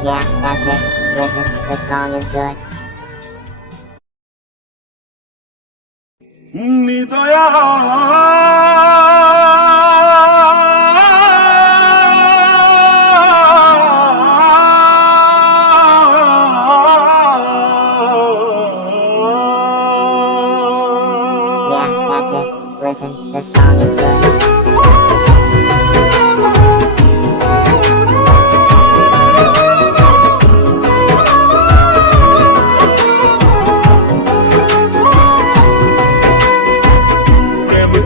Yeah, that's it. Listen, this song is good. নিদয়া Yeah, that's it. Listen, this song is good.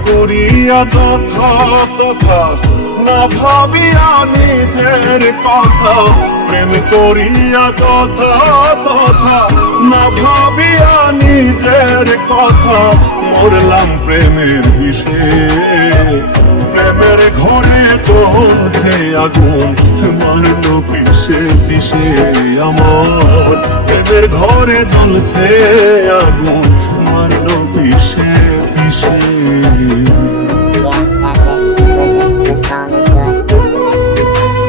করিয়া যথা তথা না ভাবিয়া নিজের কথা প্রেম করিয়া যথা তথা না ভাবিয়া নিজের কথা মরলাম প্রেমের বিষে প্রেমের ঘরে চলছে আগুন মারল পিছে পিছে আমার প্রেমের ঘরে জ্বলছে আগুন মারল পিছে পিছে Yeah, that's it. Listen, this song is good.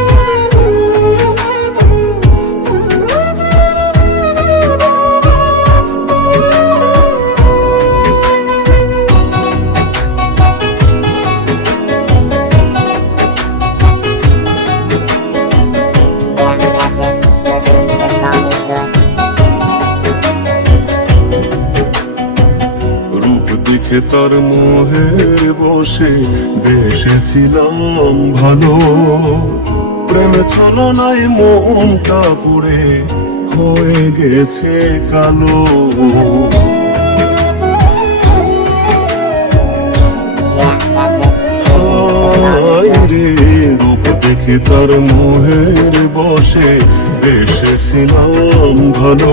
Yeah, that's it. Listen, this song is good. রূপ দেখে তার মোহের বসে বেসেছিলাম ভালো প্রেমে ছলনায় মনটা পুড়ে হয়ে গেছে কালো Yeah, that's it. Listen, this song is good. রে রূপ দেখে তার মোহের বসে বেসেছিলাম ভালো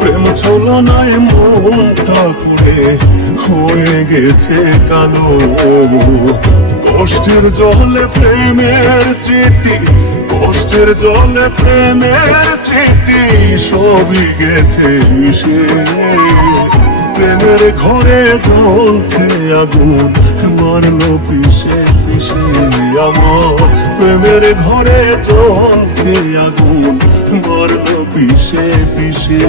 প্রেম ছলনায় মনটা পুড়ে হয়ে গেছে কালো কষ্টের জলে প্রেমের স্মৃতি কষ্টের জলে প্রেমের স্মৃতি সবই গেছে মিশে প্রেমের ঘরে জ্বলছে আগুন মারলো পিছে পিছে আমার প্রেমের ঘরে জ্বলছে আগুন মারলো পিছে পিছে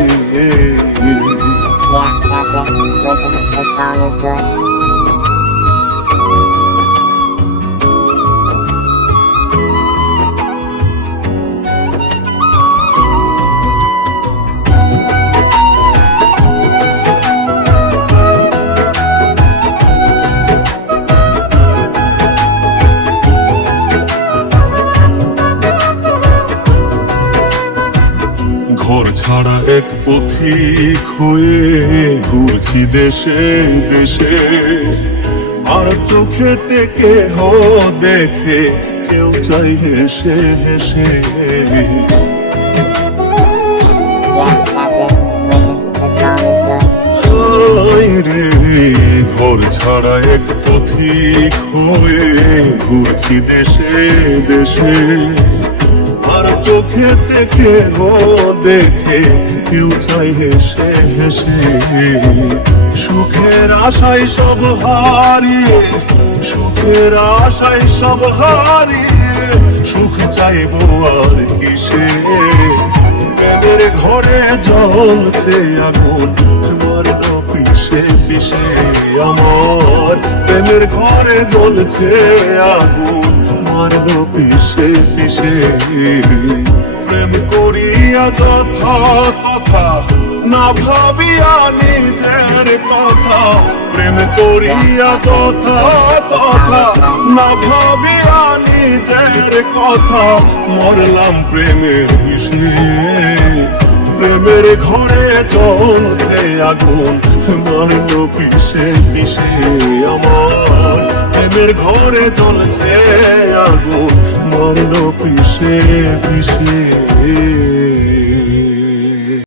Yeah, that's it. Listen, this song is good. ঘর ছাড়া এক পথিক হয়ে ঘুরছি দেশে দেশে আর চোখে থেকে দেখে কেউ চাই হেসে হেসে Yeah, that's it. Listen, this song is good. হায় রে ঘর ছাড়া এক পথিক হয়ে ঘুরছি দেশে দেশে আর চোখে থেকে দেখে কেউ চাই হেসে হেসে সুখের আশায় সব হারিয়ে সুখের আশায় সব হারিয়ে সুখ চাইবো আর কিসে প্রেমের ঘরে জ্বলছে আগুন মারল পিছে পিছে আমার প্রেমের ঘরে জ্বলছে আগুন মারল পিছে পিছে প্রেম করিয়া যথা তথা না ভাবিয়া নিজের কথা প্রেম করিয়া যথা তথা না ভাবিয়া নিজের কথা মরলাম প্রেমের বিষে প্রেমের ঘরে জ্বলছে আগুন মারল পিছে পিছে আমার প্রেমের ঘরে জ্বলছে আগুন মারল পিছে পিছে